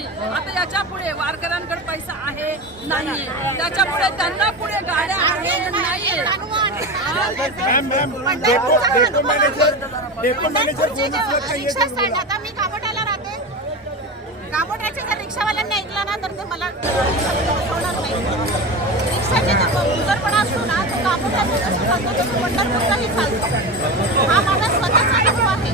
नाही. आता याच्यापुढे वारकऱ्यांकडे पैसा आहे नाही त्याच्या पुढे त्यांना पुढे गाड्या आहे स्टँड आता मी राहते. कामोट्याच्या जर रिक्षावाल्यांनी ऐकलं ना तर ते मला नाही. रिक्षाचे जो उजरपणा असतो ना तो कामोट्याचा जसं चालतो तसं पंढरपूरचाही चालतो. हा माझा स्वतःचा अनुभव आहे.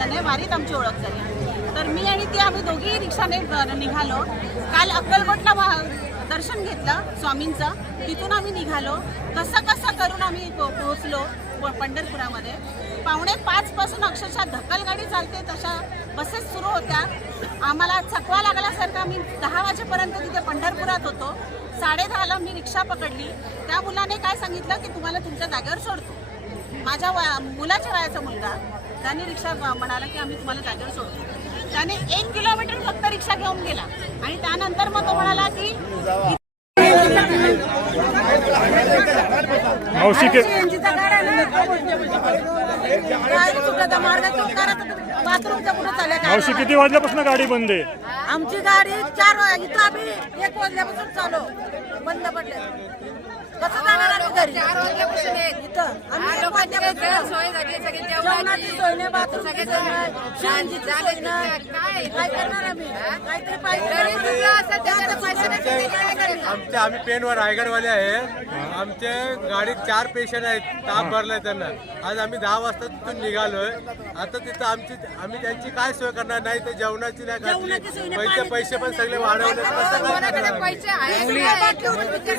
काही वारीत आमची ओळख झाली. तर मी आणि ती आम्ही दोघी रिक्षाने निघालो. काल अक्कलकोटला दर्शन घेतलं स्वामींचं. तिथून आम्ही निघालो. कसं कसं करून आम्ही पो- पोहोचलो पंढरपुरामध्ये. पावणे पाच पासून अक्षरशः ढकलगाडी चालते तशा बसेस सुरू होत्या. आम्हाला चकवा लागल्यासारखं आम्ही दहा वाजेपर्यंत तिथे पंढरपुरात होतो. साडे दहाला मी रिक्षा पकडली. त्या मुलाने काय सांगितलं की तुम्हाला तुमच्या जागेवर सोडतो. माझ्या वया मुलाच्या वयाचा मुलगा त्याने रिक्षा म्हणाला की आम्ही तुम्हाला जागेवर सोडतो त्याने एक किलोमीटर फक्त रिक्षा घेऊन गेला. आणि त्यानंतर मग तो म्हणाला की मावशी चालल्या. मावशी किती वाजल्यापासून गाडी बंद आहे? आमची गाडी चार इथं आम्ही एक वाजल्यापासून चालू. बंद पडले कसं जाणार? सोय सोय नाही काय करणार आम्ही काहीतरी पाहिजे त्याचं पैसे नाही काय करणार? आमचे आम्ही पेनवर रायगडवाले आहे आमचे गाडीत चार पेशंट आहेत ताप भरलाय त्यांना आज आम्ही दहा वाजता तिथून निघालोय आता तिथं आमची आम्ही त्यांची काय सोय करणार नाही तर जेवणाची नाही जेवणाची सोय घातली नाही, पैसे पाणी- पैसे पण सगळे वाढवले कसं काय करणार आम्ही?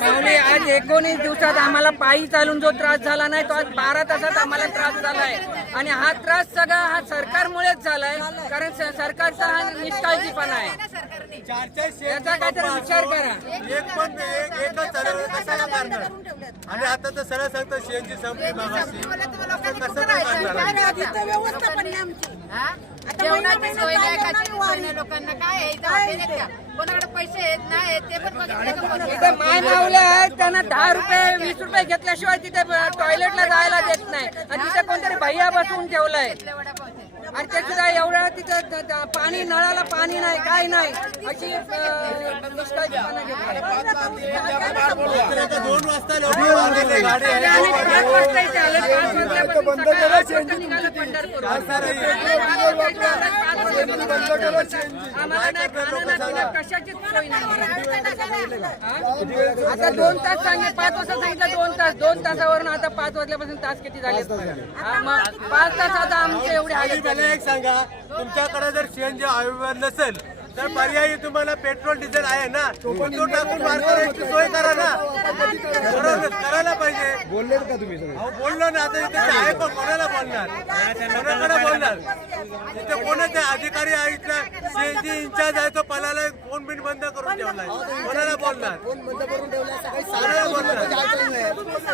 माऊली आज एकोणीस दिवसात आम्हाला पायी चालून जो त्रास झाला नाही तो आज बारा तासात आम्हाला त्रास झालाय. आणि हा त्रास सगळा हा सरकारमुळेच झालाय कारण सरकारचा हा निष्काळजीपणा आहे. याचा काहीतरी विचार करा. एक पण एक एकच चालवलं आणि आता तर सरळ सांगतो शेणची संपली मागाशी कसं काय आहे आमची. जेवणाची सोय नाही कशाची सोय. नाही लोकांना काय आहे इथं हॉटेल आहेत का कोणाकडे पैसे आहेत नाही आहेत ते पण बघितलं का माय आहेत त्यांना दहा रुपये वीस रुपये घेतल्याशिवाय तिथे टॉयलेटला जायला देत नाही आणि तिथे कोणतरी भैया बसवून ठेवलाय वडापावचे. आणि ते सुद्धा एवढं तिथं पाणी नळाला पाणी नाही काय नाही. अशी दोन वाजता कशाचीच सोय नाही. आता दोन तास सांगितले पाच वाजता सांगितलं दोन तास. दोन तासावरून आता पाच वाजल्यापासून तास किती झाले. मग पाच तास आता आमचे एवढे आणि एक सांगा तुमच्याकडे जर सीएनजी अवेलेबल नसेल तर पर्यायी तुम्हाला पेट्रोल डिझेल आहे ना तो टाकून वारकऱ्यांची सोय करा ना. बरोबर करायला पाहिजे. बोलले का तुम्ही बोललो ना आता इथे आहे कोण कोणाला बोलणार? कोणाकडे बोलणार? इथे कोणाचे अधिकारी आहे इथला. सीएनजी इंचार्ज आहे तो पलाला फोन बिन बंद करून ठेवलाय. कोणाला बोलणार? कोणाला बोलणार?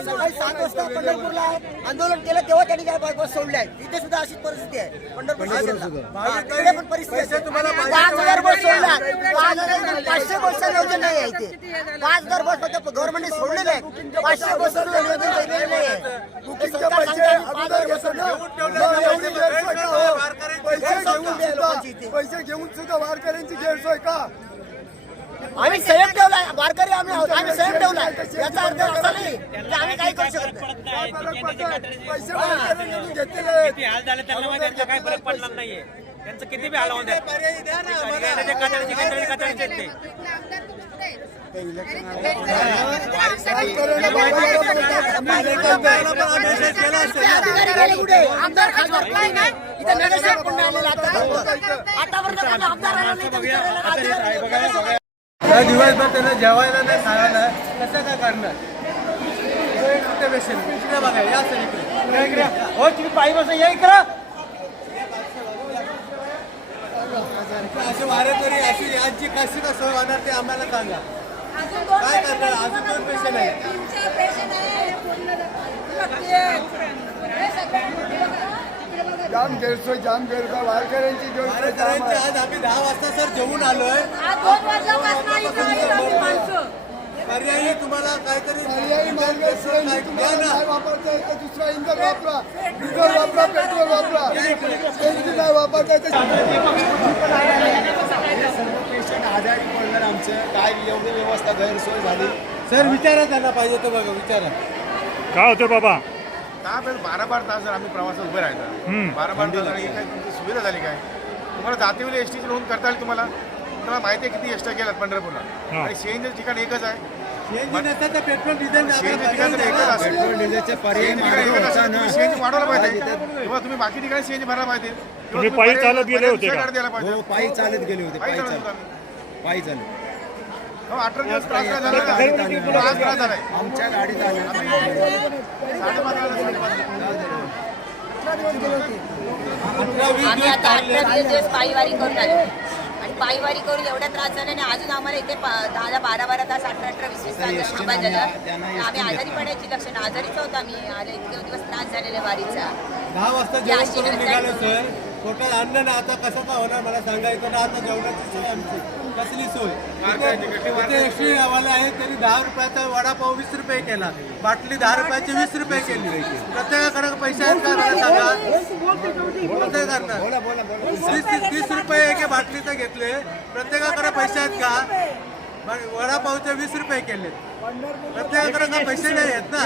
सकाळी सात वाजता पंढरपूरला आंदोलन केलं तेव्हा त्यांनी काय बस सोडल्या तिथे सुद्धा अशीच परिस्थिती आहे. पंढरपूर. हा, तिकडे पण परिस्थिती. तुम्हाला बस पाच हजार पाचशे बसचं नियोजन नाही आहे इथे. पाच हजार बस फक्त गव्हर्नमेंटने सोडलेले. आहेत पाचशे बस नियोजन केलेलं नाही आहे. पैसे इथे. पैसे घेऊन सुद्धा वारकऱ्यांची गैरसोय का? आम्ही संयम ठेवलाय. वारकरी आम्ही आहोत. आम्ही संयम ठेवलाय. याचा अर्थ असा नाही की आम्ही काही करू शकत नाही. काय पैसे घेतलेले काही फरक पडणार नाहीये. त्यांचं किती बी द्या द्या आमदार खासदार नाही इथे नगरसेवक पण आलेला आतापर्यंत आमदार आला नाही तर विचारायला अधिकारी या दिवसभर त्यांना जेवायला नाही खायला कसं काय करणार बघा या सर इकडे हो तुम्ही बसा या इकडं असे वारेकरी अशी यांची कशी का सोय होणार ते आम्हाला सांगा. काय करणार? अजून दोन पेशंट आहेत जाम गैरसोय जाम गैरसोय. वारकऱ्यांची गैरसोय जाम आहे. आज आम्ही दहा वाजता सर जेवून आलोय. पर्यायी तुम्हाला काहीतरी पर्यायी मार्ग सीएनजी द्या तुम्हाला ना. नाही वापरता येत दुसरा इंधन वापरा. डिझेल वापरा पेट्रोल वापरा. सीएनजी नाही वापरता येत पेशंट आजारी पडणार आमचं काय व्यवस्था गैरसोय झाली. सर विचारा त्यांना पाहिजे तर बघा विचारा. काय होतं बाबा? का बरं बारा बारा तास जर आम्ही प्रवासात उभे राहायचं बारा बारा तास ही काय तुमची सुविधा झाली काय? तुम्हाला जातीवेळी एस टीची नोंद करता येईल तुम्हाला? तुम्हाला माहिती आहे किती एसट्या गेल्यात पंढरपूरला. आणि सीएनजी ठिकाण एकच आहे. सीएनजी नसतं तर पेट्रोल डिझेल सीएनजी ठिकाण तर एकच असेल सीएनजी वाढवला पाहिजे. किंवा तुम्ही बाकी ठिकाणी सीएनजी भरायला पाहिजे. किंवा तुम्ही पायी पर्यायी- चालत गेले पर्यायी होते का? दुसऱ्याकडे द्यायला पाहिजे. हो पायी चालत गेले होते पायी पायी चालत चालत. होतो. आम्ही. पायी चालत. हो, अठरा दिवस त्रास झाला. त्रास झालाय आमच्या गाडीत आले. साडेपाचला साडेपाचला आम्ही आता अठरा दिवस पायीवारी करून आलो. आणि पायीवारी करून एवढा त्रास झाला आणि अजून आम्हाला इथे दहा दहा बारा बारा तास अठरा अठरा वीस वीस तास थांबायचं झालं आम्ही आजारी पडायची लक्षणं. आजारीच होतो आम्ही. आले इतके दिवस त्रास झालेला वारीचा. दहा वाजता जेवण करून निघालो. सर. पोटात अन्न ना आता कसं का होणार? मला सांगायचं ना आता जेवणाची सोय आमची. कसली सोय? एक्स्ट्री हवाले आहेत त्यांनी दहा रुपयाचा वडापाव वीस रुपये केला. बाटली दहा रुपयाची वीस रुपये केली. प्रत्येकाकडे पैसे आहेत का? मला सांगा. तीस रुपये एका बाटलीचं घेतले. प्रत्येकाकडे पैसे आहेत का? वडापावचे वीस रुपये केले. प्रत्येकाकडे का पैसे नाही आहेत ना?